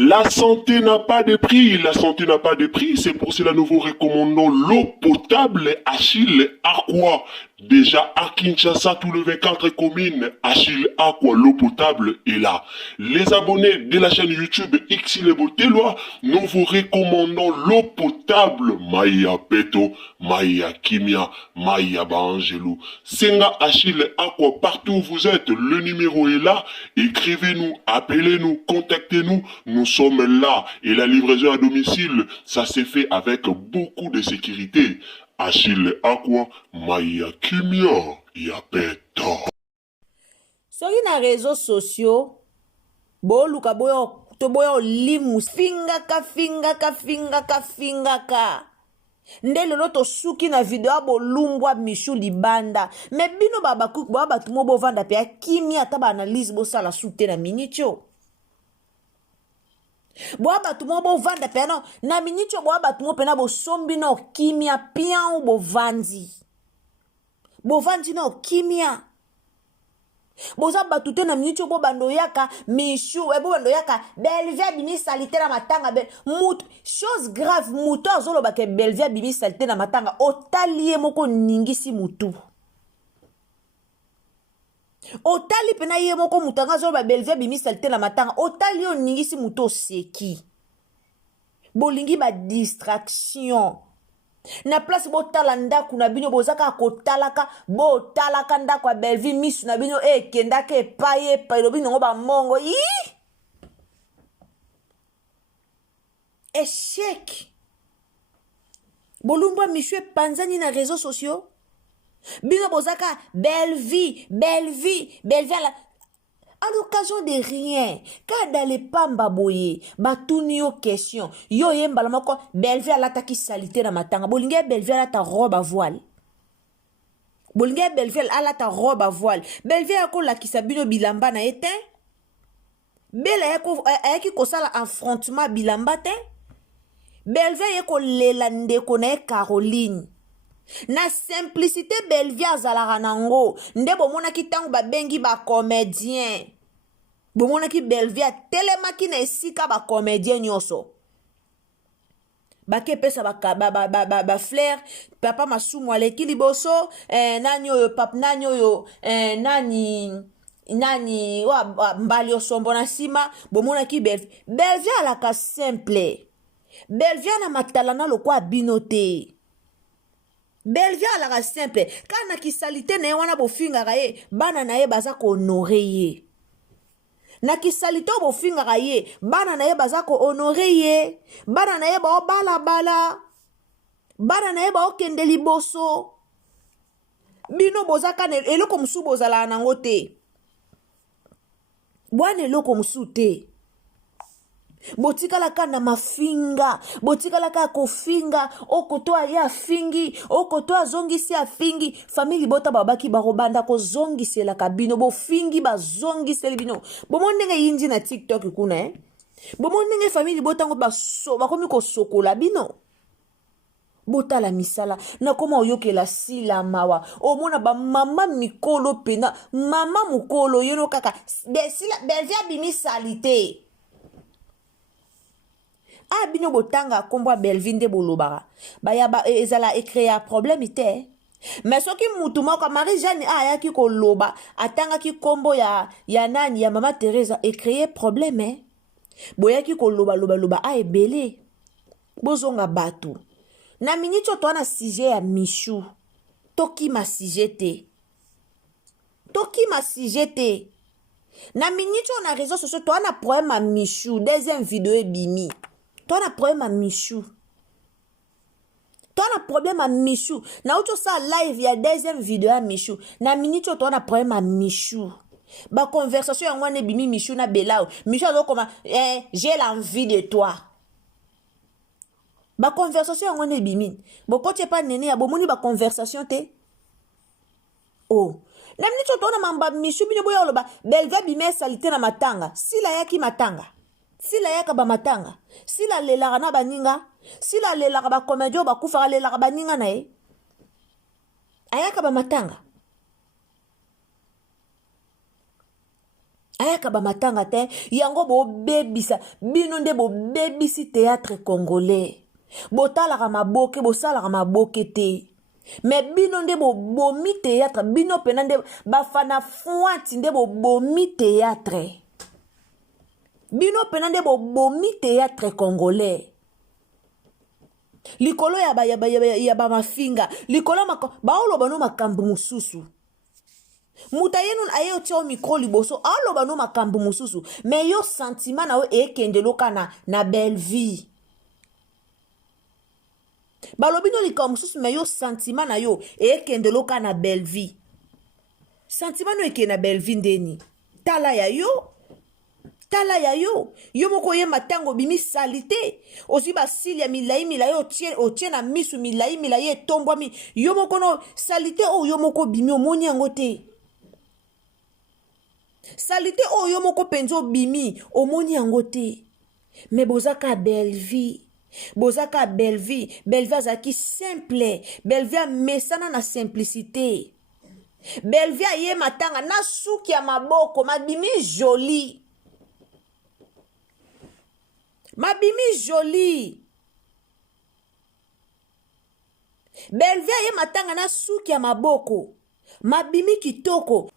La santé n'a pas de prix, la santé n'a pas de prix, c'est pour cela nous vous recommandons l'eau potable Achille Aqua. Déjà à Kinshasa, tous les 24 communes, Achille Aqua, l'eau potable est là. Les abonnés de la chaîne YouTube Xile Botelwa, nous vous recommandons l'eau potable Maya Peto, Maya Kimia, Maya Bangelou. Senga Achille Aqua, partout où vous êtes, le numéro est là. Écrivez-nous, appelez-nous, contactez-nous. Nous sommes là et la livraison à domicile, ça s'est fait avec beaucoup de sécurité. Achille Aqua, Maya Kimia, Yapeto. Soki na réseaux sociaux, boluka boyo to boyo limu fingaka. Nde lelo to suki na video bolumbwa Michou libanda. Me bino batu mo bovanda pe Kimia ata ba analyse bo sala sute na minitio. Boa batu mo bovanda pe no na minitio boa batu mo pena bo sombi no Kimia pian ou bovandi. Bovandi no Kimia. Boza batute na minitio bo bandoyaka Michou bo bandoyaka Belvia bimi salite na matanga chose grave muto azolo ba ke Belvia bimi salite na matanga otalie moko ningisi mutu. Otali pena ye moko mutanga azolo ba Belvia bimi salite na matanga otali o ningisi mutu seki. Bolingi ba distraction. Na place botala ndaku na bino bozaka kotalaka botalaka ndako ya Belvi misu na bino kendaka epaye elobi nango bamongo échec. Bolumba Michou epanzani na réseaux sociaux bino bozaka Belvi à l'occasion de rien, car dans les pamba boye, batuni yo question, yo yembala moko, Belvia alata ki salite na matanga, bolinge Belvia alata robe à voile. Bolinge Belvia alata robe à voile. Belvia yako la kisabino bilamba na ete. Bela yako ayaki kosala affrontement bilamba te. Belvia yako lela ndeko na Caroline. Na simplicité Belvia azalaka nango nde bomona ki tango babengi ba comédien bomona ki Belvia telemaki na esika ba comédien nyoso bake pesa ba flair papa masumu aleki liboso nani oyo pap nani oyo nani wa mbali osombo na sima bomona ki Belvia alaka simple Belvia na matalana lokwa binote Belvia alaka simple kana kisalite na ye wana bofingaka ye bana na ye baza ko honore ye na kisalite bofingaka ye bana na ye baza ko honore ye bana na ye ba bala bana na ye ba okende liboso bino bozaka eloko musu bozala nango te bwana eloko musu te botikala kana mafinga botikala ka kofinga okotoa ya fingi okotoa zongisi ya fingi family bota babaki barobanda ko zongisela kabino bo fingi ba zongisela bino bomondenge yinji na TikTok kuna bomondenge family bota ngo bakomi ko sokola bino botala misala na koma oyokela sila mawa omona ba mama mikolo pena mama mukolo yeno kaka Belvia bimi salite bino botanga kombo Belvinde bolobara ezala ekrea problème ite mais soki mutu moko Marie Jeanne ayaki koloba atanga ki kombo ya nani ya mama Teresa ekrea problème boyaki koloba loba ebele bozonga batu na minitio to na sujet ya Michou toki ma sujet te na minitio na réseaux sociaux to na problème à Michou deuxième vidéo ebimi toi na problème à Michou. Toi na problème à Michou. Na auto ça live ya deuxième vidéo à Michou. Na minute toi na problème à Michou. Ba conversation ya ngwane bimi Michou na belao. Michou azo koma j'ai l'envie de toi. Ba conversation ya ngwane bimi. Boko te pa nene ya bomoni ba conversation te. Oh. Na minute toi na mamba Michou bino boya loba Belvia bime salite na matanga. Sila yaki matanga. Sila yaka ba matanga sila lelaka na baninga sila lelaka ba komedio ba kufaka lelaka baninga na ye ayaka ba matanga ayaka bamatanga te yango bobebisa bino nde bobebisi théâtre congolais botalaka maboke bosalaka maboke te mais bino nde bobomi théâtre bino pena nde bafana fwati nde bobomi théâtre bino pena nde bobomi théâtre congolais likolo ya bamafinga likolo baoloba no makambo mosusu muta yenu aye otia micro liboso aloba no makambo mosusu mais yo sentiment na yo ekende loka na belle vie balobi no likambo mosusu mais yo sentiment na yo ekende loka na belle vie sentiment no ekende na belle vie ndeni tala ya yo yo moko ye matango bimi salite osi basili ya milai otie na misu milai etombwami yo moko no salite yo moko bimi omoni yango te salite yo moko penza obimi omoni yango te mais bozaka belle vie belle vie azalaki simple belle vie amesana na simplicité belle vie aye matanga na suki ya maboko mabimi joli belle vie aye matanga na suki ya maboko mabimi kitoko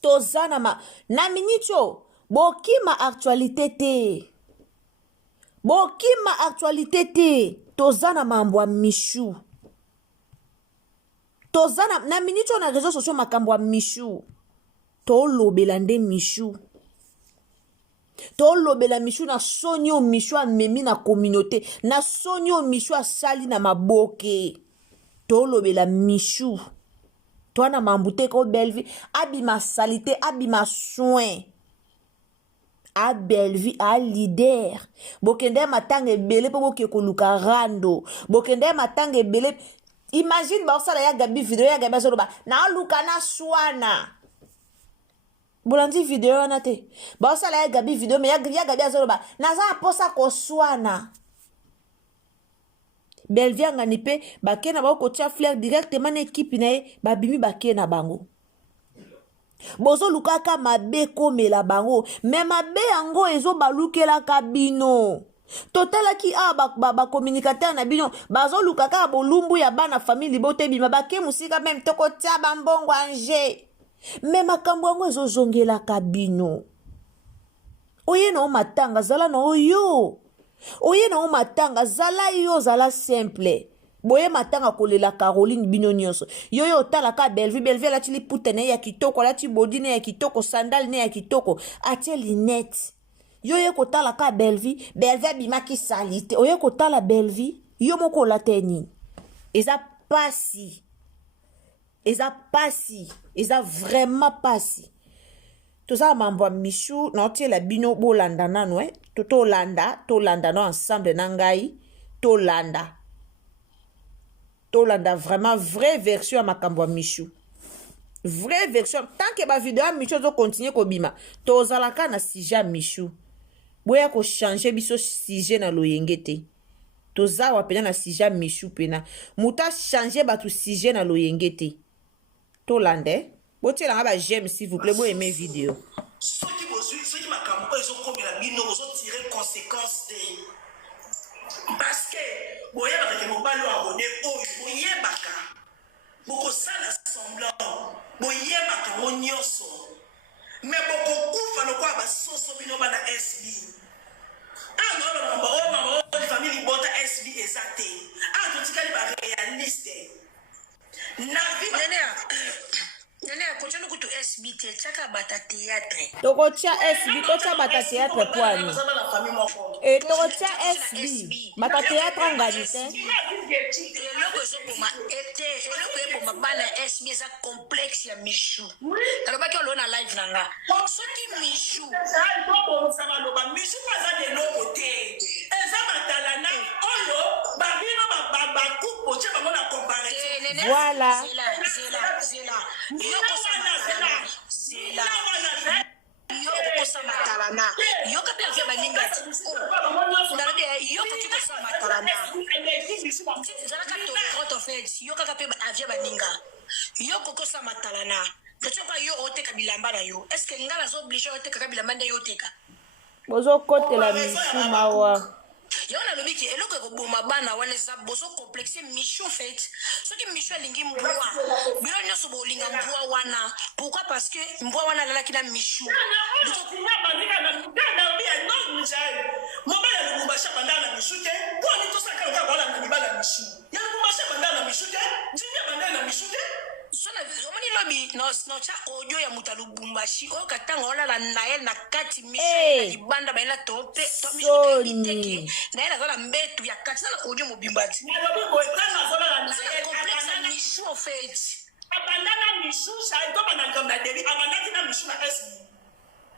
tozana na minitio bokima actualité te tozana mambo ya mishu tozana na minitio na réseaux sociaux makambo ya mishu tolobela nde mishu tolobela mishu na soni o mishu amemi na communauté na soni o mishu asali na maboke tolobela mishu toana mambute ko belle vie abima salité abima soin a belle vie a leader bokende matanga ebele po boke koluka rando bokende matanga ebele imagine ba osala ya gabi video ya gabi azoloba na luka na swana bolandi video wana te ba osala ya gabi video me ya gabi azoloba naza aposa ko swana belle vie ngani pe bakena ba ko tia fleur directement na équipe na ye babimi bakena bango bozo lukaka mabe komela bango me mabe yango ezo balukelaka bino totalaki ba communicateur na bino bazo lukaka bolumbu ya bana famille bote bima bake musika même toko tia bambongo anje me makambo yango ezo zongelaka bino oye na matanga zala na oyo oye na matanga zala yo zala simple boye matanga kolela Caroline bino nyonso yoyo talaka belle vie la tili putene ya kitoko la ti bodine ya kitoko sandal ne ya kitoko atie linette yoyo ko talaka belle vie bimaki salite oye ko tala belle vie yo moko la teni eza vraiment pasi toza mambo ya mishu na otiela bino bolanda nano tolanda no ensemble na ngai tolanda vraiment vraie version ya makambo ya mishu vraie version tant que ba video ya mishu ozo continue kobima tozalaka na sujet ya mishu boya ko changer biso sujet na loyenge te tozawa pena na sujet ya mishu pena muta changer batu sujet na loyenge te tolande botiela nga ba j'aime s'il vous plaît bo aimer vidéo soki makambo ezokomela bino tirer conséquence te parce que boyebaka ke mobali wa bone oyo boyebaka bokosala semblant boyebaka ngo nyonso me bokokufa lokola basoso bino bana sb famille bota sb eza te totikali baréaliste na vi nene akotyana kutu SBT chaka bata théâtre tokotia SB totia bata théâtre poani tokotia SB bata théâtre ngani te eloko ezokoma ete eloko eboma bana SB eza complexe ya mishu nalobaki olona live na nga soki mishu aza leloko te eza batalana oyo babino bakupo tie bango na comparaison voilà yokokosa matalana yoka mpe avia baninga yokokosa matalana ezalaka tolérante en fait yokaka mpe avia baninga yokokosa matalana Question quoi yo oteka bilamba na yo. Est-ce que ngala zo obligé oteka bilamba na yo oteka? Bozo kote la Michou mawa. Yo na lobi ki eloko ko boma bana wana za bozo complexe Michou fait. Ce qui Michou lingi mbwa. Bilo nyoso bo linga mbwa wana. Pourquoi? Parce que mbwa wana lala kina Michou. Sona omoni lobi no cha audio ya mutalubumbashi o katanga wala la nael na kati Michel na libanda baina tope to Michel biteki na ela zala mbetu ya kati na audio mobimbati na lobi boetanga zala la nael complexe na Michou en fait abandana Michou ça to bana ngamba deli abandaki na Michou na SB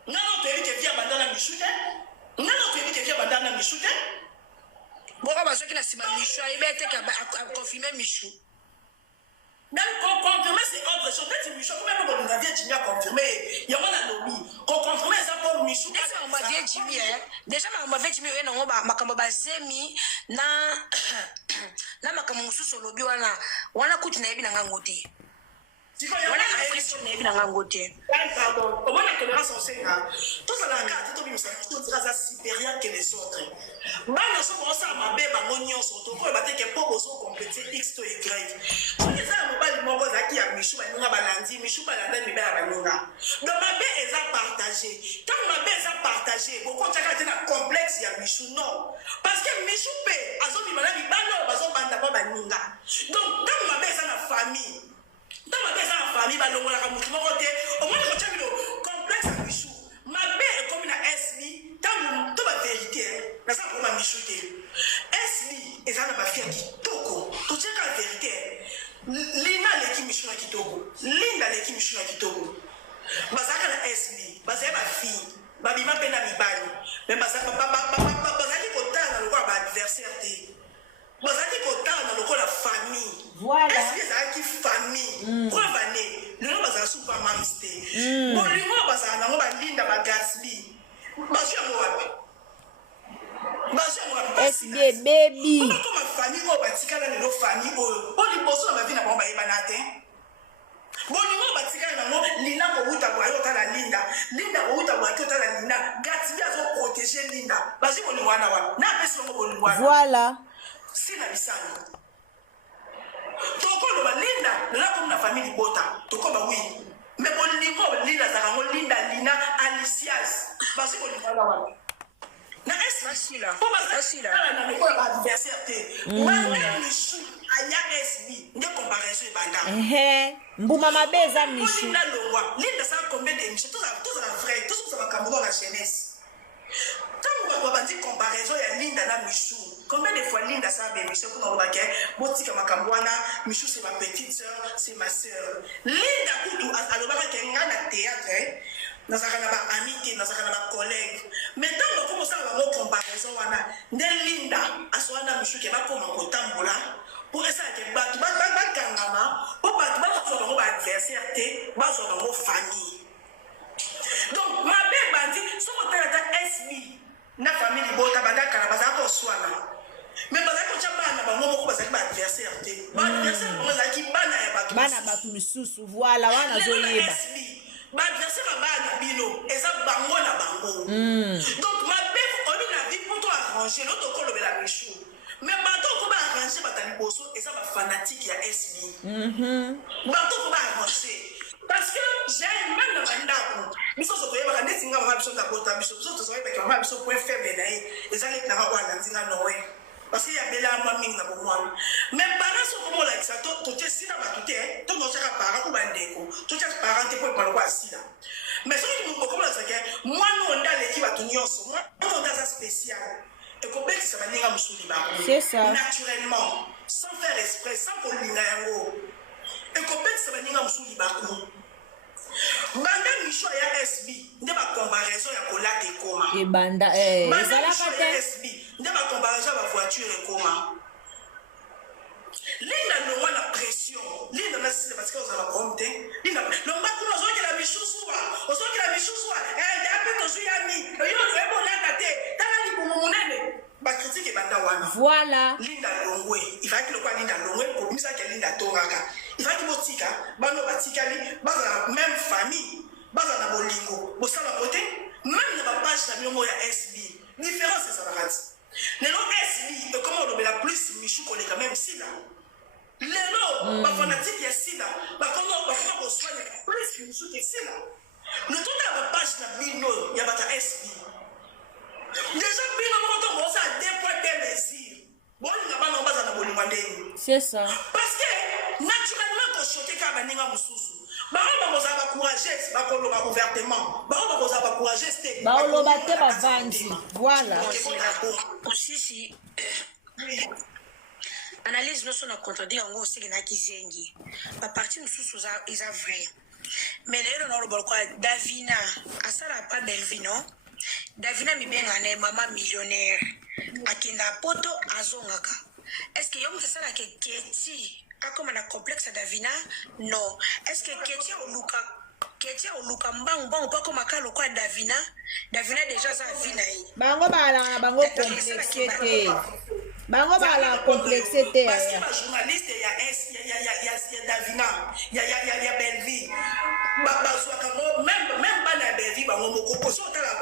ngano teli ke via abandana Michou te ngano teli ke via abandana Michou te bora basoki na sima Michou ayebete ka confirmer Michou. Même confirmer c'est autre chose. Peut-être Michou, même on a dit Jimmy a confirmé. Il y a un lobby. Qu'on confirme ça pour Michou. Déjà on m'a dit Jimmy déjà on m'a dit Jimmy on va makamba basemi na makamba mususu lobby wana kuti na yebi na ngangote. Wana pression na yebi na ngangote. Pardon. Comment la tolérance on sait là. Tout ça la carte tout bien ça tout ça supérieur que les autres. Bana so ko sa mabe ba monyo so to ko ba te ke po so compléter x to y. C'est ça mo ba mo za ki ya Michou ba ninga balandi Michou ba landa mi ba ninga. Donc mabe est à partager. Quand mabe est à partager, beaucoup tchaka te na complexe ya Michou non. Parce que Michou pe azo mi bana mi bano ba zo banda ba ninga. Donc quand mabe est na famille dans ma maison en famille, on a un mouvement côté. Au moins, quand tu as le complexe à Michou, ma mère est comme une SMI. Dans ma vérité, ça pour ma Michou. SMI, et ça n'a pas fait qui toko. Tout ce qui est vérité, Lina l'équipe Michou qui toko. Lina l'équipe Michou qui toko. Bazaka la SMI, bazaka ma fille, babi ma peine à mi bani. Mais bazaka kotana le roi adversaire. Bazaki kotana le roi la famille. Voilà. Est-ce que ça a qui famille? Quoi vané? Le nom bazaka super mamste. Bon, lui moi bazaka na moi linda ba Gatsby. Basu ya moi. Basu ya moi. SB baby. Comme ma famille o batikala na no famille o. Bon li boso na ma vie na bomba yeba na te. Bon li moi batikala na mo lina ko uta kwa yo tala linda. Linda ko uta kwa yo tala linda. Gatsby azo protéger linda. Basu ko ni wana wa. Na pesi ngo bo ni wana. Voilà. Sina bisani. Toko lo balinda la comme la famille bota toko ba oui mais bon lingo linda za ngo linda lina alicias parce que on va là na est facile na ko ba adversaire te même Michou aya SB ne comparaison e banda mbuma mabeza Michou linda ça combien de Michou tout ça vrai tout ça va cambo la jeunesse. Quand on va dire comparaison, il y a Linda na Michou. Combien de fois Linda ça a Michou pour nous dire Botika Makambwana, Michou c'est ma petite soeur, c'est ma soeur. Linda Koutou, alors on a théâtre, nous avons amitié, nous avons collègue. Mais quand on commence à avoir comparaison, on a Linda, à ce moment Michou qui va comme un cotambola. Pour ça que bat kangama, pour battre adversaire, battre famille. Donc, ma belle bandit, si on a SB, na famille de Bota, Badaka, la Bazako Swana. Mais Bazako Chabana, Bamomo, Bazak, adversaire. Adversaire, on a qui bana et Batou. Bana Batou Soussou, voilà, wana zoyeba. Adversaire, Bana Bino, et ça, Bango na Bango. Donc, ma belle, on a la vie pour toi arranger, l'autre col de la Michou. Mais Bato, on va arranger Batali Bosso, et ça, ma fanatique, il y a SB. Bato, on va arranger. Parce que j'ai même dans ma ndako. Mais ça, c'est pas des signes à ma biso d'abota, biso. Ça, c'est pas que ma biso point faible d'ailleurs. Les années n'a pas la zinga noé. Parce qu'il y a bella moi ming na pour moi. Mais parents sont comme là ça. Tout est si na batute. Tout nos chers parents ou bandeko. Tout est parents te pour parler aussi là. Mais ce qui nous comme là c'est que moi nous on a l'équipe à tout nyonso. Moi on a ça spécial. Et comme ça va ninga musuli ba. C'est ça. Naturellement, sans faire exprès, sans qu'on l'inango. Et comme ça va ninga musuli ba. Banda Michou ya SB, ne ba comparaison ya kolate koma. Et banda Banda Michou ya SB, ne ba comparaison ya voiture koma. Linda no wana pression. Linda na sisi parce que on a compte. Linda no ba kuna zo ki la Michou soa. Ozo ki la Michou soa. Après to zo ya mi. Yo ebo la tate. Tala ni ko munene. Ba critique banda wana. Voilà. Linda Longwe, il va que le quoi Linda Longwe pour misa que Linda Toraka. il va qu'il tika bano batikali baza la même famille baza na bolingo bosala côté même na ba page na bino ya SB différence c'est ça la rate lelo SB comment on la plus Michou qu'on est quand même sida lelo ba fanatique ya sida ba comment ba faire soigner plus Michou que sida le tout à la page na bino ya bata SB déjà bino mo to ça dépend des mesures bon na ba no baza na bolingo ndeni c'est ça parce que naturellement ko choquer ka baninga mususu ba koza ba courageuse ba koloba ouvertement ba koza ba courageuse ba oloba te ba vanzi voilà aussi analyse non son a contredire en gros c'est que na kizengi ba partie mususu za vrai mais lero na lobo kwa Davina asala pas Belvino Davina mibenga na mama millionnaire akinda poto azongaka est-ce que yom ça la keti comme un complexe Davina non est-ce que keti oluka mbangu pas comme akalo kwa Davina déjà ça vina bango bala bango complexité bango bala complexité parce que ma journaliste ya Davina ya Belvi même pas na Belvi bango moko so tala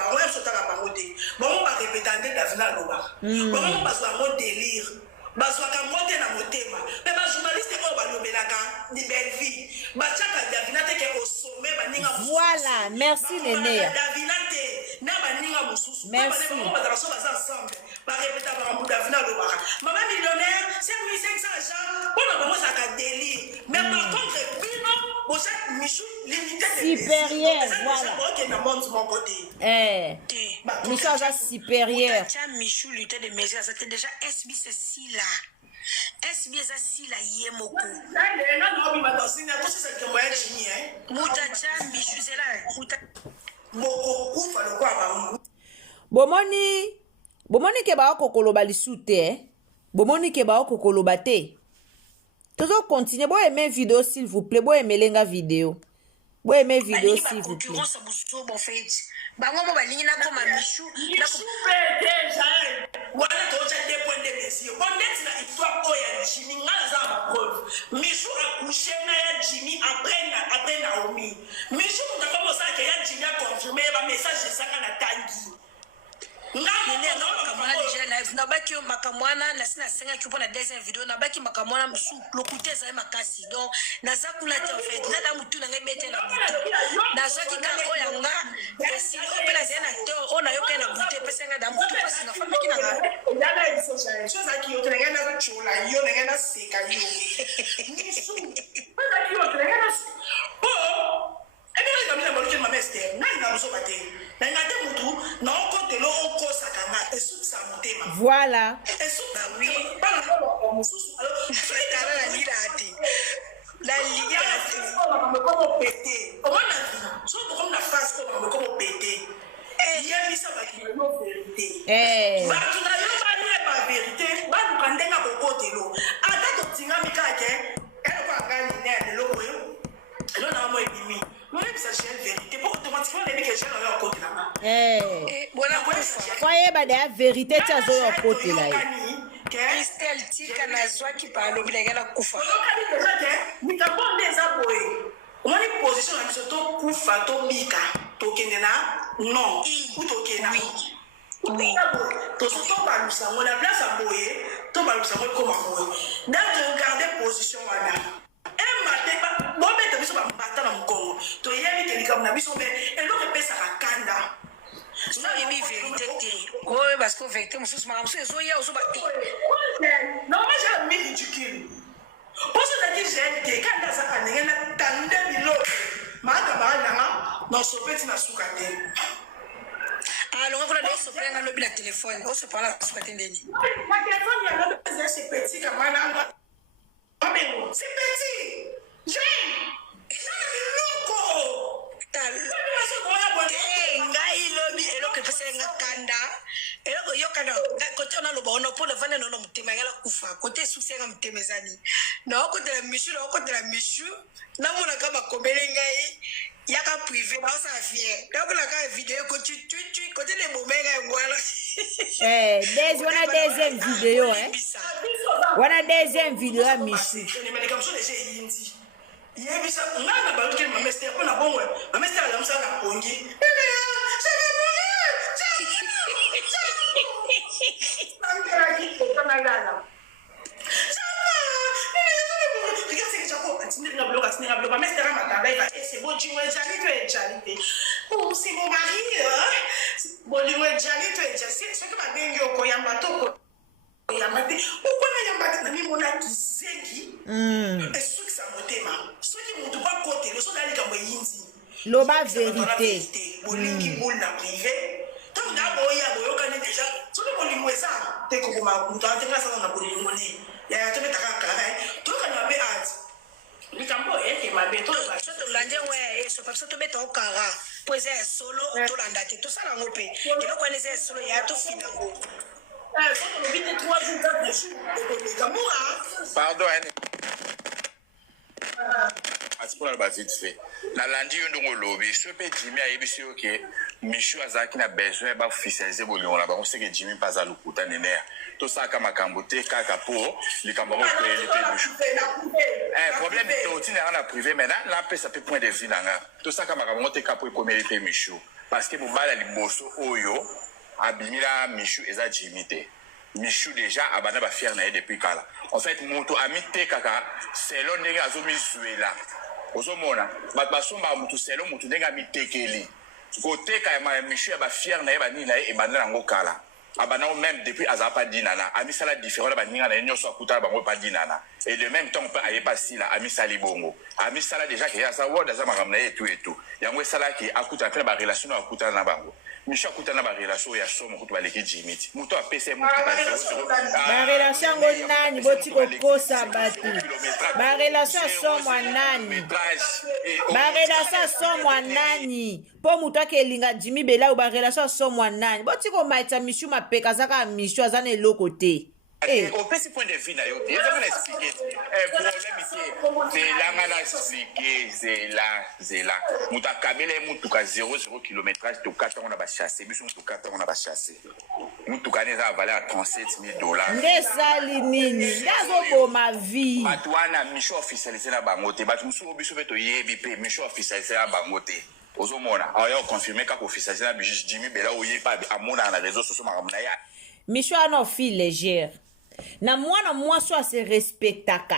bango te bango ba répéter Davina loba bango bazwa mo délire bazwaka mote na motema mais ba journaliste ko balobelaka ni Belvi bachaka Davina te ke au sommet baninga voilà merci Néné Davina te na baninga mususu merci ensemble ba répéter ba Davina lobaka maman millionnaire c'est 1500 gens pour bango ça ka délire mais par contre bino bosa Michou limité supérieur voilà OK na monde mon côté Michou a supérieur Michou lutte de mesures c'était déjà SB ceci là SB ça si la yemoko mutacha Michou c'est là moko kufa lo kwa ba bomoni ke ba kokoloba lisute bomoni ke ba kokoloba te toujours continuer bo aimer vidéo s'il vous plaît bo aimer lenga vidéo bo aimer vidéo s'il vous plaît bango mo balingi na koma Michou na déjà wala to cha des points de messieurs on est na histoire oya Jimmy ngala za ba preuve Michou a couché na ya Jimmy après Naomi Michou on a commencé à ya Jimmy a confirmé ba message ça na tangi kamwana déjà live na baki makamwana na sina senga kipo na deuxième vidéo na baki makamwana musu lokute za makasi donc na za kula te en fait na da mutu na ngebete na butu na za kika oyanga esi opela zena to ona yoka na butu pesa nga da mutu pasi na fama kina nga ndana iso za ki yo tenga na chola yo na seka yo misu pesa ki yo tenga na po ebe ngamina moluke mamester nanga muzobate nanga te mutu na okote lo okosaka nga esukisa motema voilà esukisa oui bana lo mususu frekara na lilati la liga comme pété comment na so comme na face comme pété yebisa bakilo vérité batu na yo ba vérité ba lukandenga kokotelo ata totingami kake eloko angani ne eloko yo elo na mo ebimi moi ça c'est une vérité pour automatiquement les que j'ai dans leur côté là voilà quoi foye ba de vérité tia zo yo côté là Christelle tika na zwa ki parlo bilegela kufa okani déjà que mikabonde za boye on est position na biso to kufa to mika to kendena non ou to kena oui to so to balusa on a place à boye to balusa ko comme boye dans de garder position wana bon mais tu vas battre dans mon corps tu y es mis comme na biso mais elle aurait pesa kanda ça est mi vérité oh parce que vérité mususu mara mususu zo ya ozo ba non mais j'ai mis ridicule parce que dit j'ai que kanda ça kanenge na tande bilo maka bana non so petit na sukate alors on va aller se prendre le bila téléphone on se parle à sukate ndeni ma téléphone ya le c'est petit comme ana c'est petit j'aime ngai lobi eloko pesa nga kanda eloko yokana kote ona loba ona pole vane no mutema ngala kufa kote succès nga mutemezani na kote la Michou na mona kama kombele ngai yaka privé ba sa fier na kola ka vidéo ko tu kote le bomenga ngwala on a deuxième vidéo on a deuxième vidéo à Michou yebisa ngana baluke mamester pona bongo mamester la msana pongi Loba vérité. Bolingi boulna privé. Tant d'aboya boyokani déjà. Soki bolingo eza te kokoma mutu atenga sana na bolingo ne. Ya tobe taka kala. Toka na be art. Likambo eke mabe to ba. Soto lanje we eso pa soto beta okara. Poeza solo to landa te to sala ngope. Ino kwa neze solo ya to finango. Soto lo bite 3 jours de jour. Likambo Pardon, Asipona ba vite fait. La landi yondongo lobby, ce pe Jimmy a yebisi ok, Michou azaki na besoin ba officialiser bolongo la ba on sait que Jimmy pas à lukuta nene. To saka makambo te kaka po, likambo ko le pe Michou. Problème est aussi na na privé maintenant, là pe ça peut point de vue nanga. To saka makambo te kapo ko le pe Michou parce que mobala liboso oyo abimila Michou eza Jimmy te. Michou déjà abana ba fier na ye depuis kala. En fait moto amite kaka selon ndenge azomi zuela. Ozomona bat basomba mutu selon mutu ndenge amitekeli. Côté ka Michou ba fier na ye ba ni na ye ebanda nango kala. Abana même depuis azapa dinana, amisala différent ba ninga na nyoso akuta bango pa dinana. Et de même temps peut aye pas si la amisali bongo. Amisala déjà que ya sa woda za makamna et tout. Yango sala ki akuta pe ba relation akuta na bango. Michou akuta na ba relation ya somo kutu baleki Jimmy. Mutu apese mutu ba relation ngo nani boti kokosa batu. Ba relation somo nani. Ba relation somo nani. Po mutu akelinga Jimmy Bela ou ba relation somo nani. Boti ko maita Michou mapeka zaka Michou azana eloko te. Au petit point de vue, il y a expliqué. Problème c'est là, on a expliqué, c'est là. Mouta Kabele, Moutuka 0,0 km, tout 4 ans on a chassé, mais tout 4 ans on a chassé. Moutuka n'est pas valé à $37,000. Ndesali nini, ndazo ma vie. Batouana, Michou officialisé la bangote, Batumsou, Bissobeto Yebipe, Michou officialisé la bangote. Ozomona, on a confirmé qu'à officialisé la Jimmy Bela ou Yepa, à mon à la réseau social, Michou a no fille légère. Na mwana mwasi se respectaka.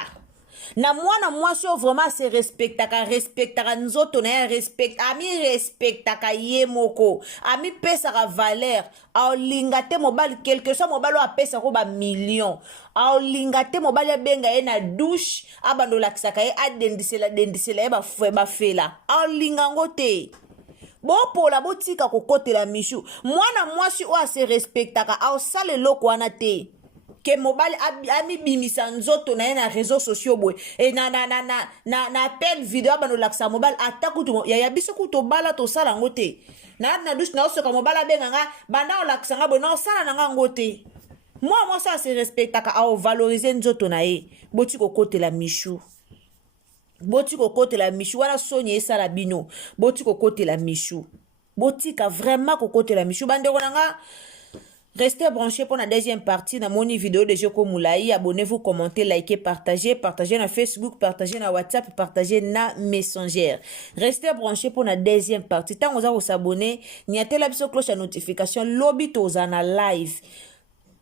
Na mwana mwasi vraiment se respectaka nzoto na ya ami respectaka ye moko. Ami pesa ka valeur. A lingate mobile quelque soit mobile a pesa ko ba million. A lingate mobile benga ye na douche abando lakisaka ye adendisela ye ba fela. A lingango te. Bon pour la botika kokotela Michou. Mwana mwasi o se respectaka a sale loko wana te. Que mobile ami bimisa nzoto na réseaux sociaux boy et na appel vidéo bano laksa mobile atakutu ya biso kuto bala to sala ngote na douche na osoka mobile benga banda o laksa ngabo na sala na ngote moi ça se respectaka a valoriser nzoto na ye boti kokotela Michou boti kokotela Michou wana sonye esala bino boti kokotela Michou botika vraiment kokotela Michou bande konanga. Restez branchés pour la deuxième partie dans mon vidéo de Joko Moulaï. Abonnez-vous, commentez, likez, partagez. Partagez dans Facebook, partagez dans WhatsApp, partagez dans Messenger. Restez branchés pour la deuxième partie. Tant que vous abonnez, n'y a-t-il la cloche à notification. Lobby tozana live.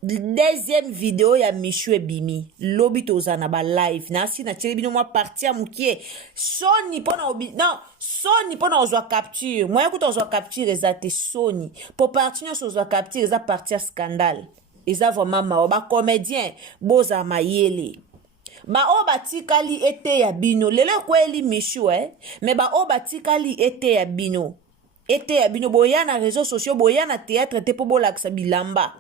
Deuxième vidéo ya Michou et Bimi. Lobby tozana ba live. Nasi na tcheli bino moi partir moukie. Sony pona obi. Non, Sony pona ozwa capture. Moi écoute ozwa capture ezate Sony. Pour partir ozwa capture eza partir scandale. Eza vraiment ma ba comédien boza mayele. Ba o batikali ete ya bino. Lele kweli Michou mais ba o batikali ete ya bino. Ete ya bino boya na réseaux sociaux boya na théâtre te po bolakisa bilamba.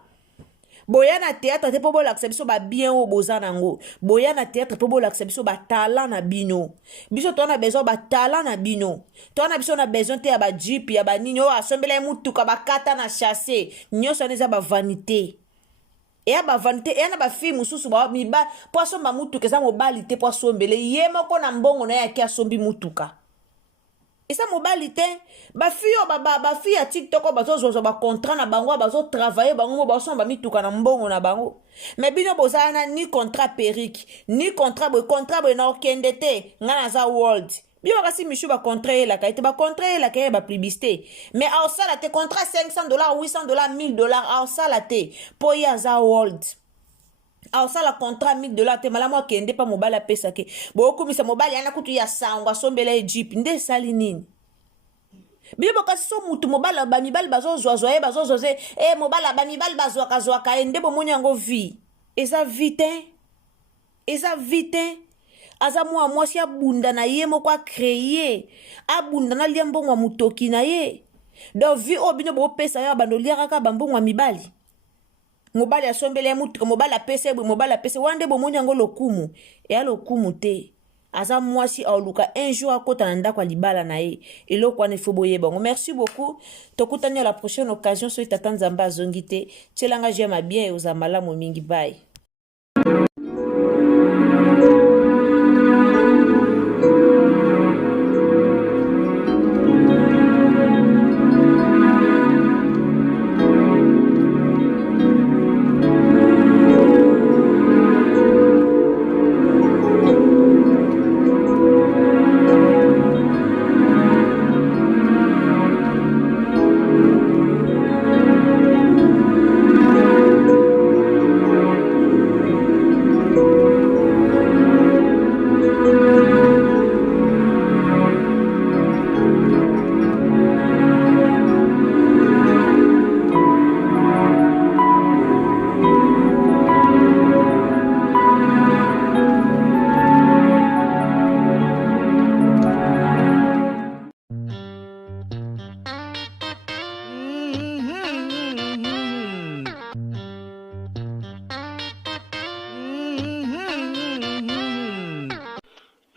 Boya na théâtre te po bolakisa biso ba bien o boza nango. Boya na théâtre po bolakisa biso ba talent na bino. Biso to na besoin ba talent na bino. To na biso na besoin te ya ba jeep ya ba nini o asombela mutuka ba kata na chasser. Nyoso neza ba vanité. E ya ba vanité e na ba film mususu ba miba po asomba mutuka eza mobali te po asombele ye moko na mbongo na ya ki asombi mutuka. eza mobali te bafille oyo bafille ya tiktok oyo bazozwazwa bacontrat na bango bazotravaille bango mo basoma bamituka na mbongo na bango me bino bozala na ni contrat perike ni contrat boye na okende te ngai naza world bino kasi mishu bacontrat eyelaka ete bacontrat eyelaka ye bapublicité me aosala te contrat $500 $800 $1000 aosala te mpo ye aza world aosala contrat $1000 te malamu akende pa mobali apesake bokumisa mobali ana kutu ya sango asombela Egypte nde esali nini bibo kasi so mutu mobali bamibali bazozwazwa ye bazozwaze mobali bamibali bazwakazwaka ye nde bomoni yango vie eza vie te aza mwa mwasi abunda na ye moko akreye abunda na lia mbongo ya mutoki na ye donc vie oyo bino bopesa ye bandoliaka kaka bambongo ya mibali mobali asombele ya mutuka mobali apese wande bomoni yango lokumu eya lokumu te aza mwasi aoluka un jour akota na ndako ya libala na ye eloko wana ifo boyeba ngo merci beaucoup tokutani à la prochaine occasion soki tata nzambe azongi te tielanga jema bien oza malamu mingi bye.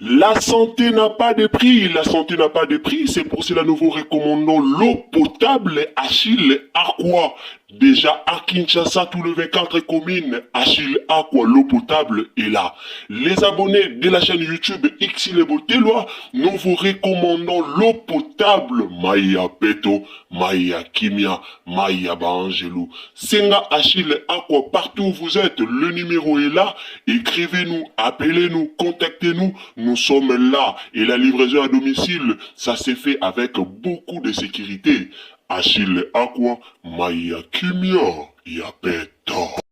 La santé n'a pas de prix, la santé n'a pas de prix, c'est pour cela nous vous recommandons l'eau potable Achille Aqua. Déjà à Kinshasa, tous les 24 communes, Achille Aqua, l'eau potable est là. Les abonnés de la chaîne YouTube Xile Botelwa, nous vous recommandons l'eau potable Maya Beto, Maya Kimia, Maya Bangelou. Senga Achille Aqua, partout où vous êtes, le numéro est là. Écrivez-nous, appelez-nous, contactez-nous, nous sommes là. Et la livraison à domicile, ça s'est fait avec beaucoup de sécurité. Achille Aqua, Maya Kimia, Yapeto.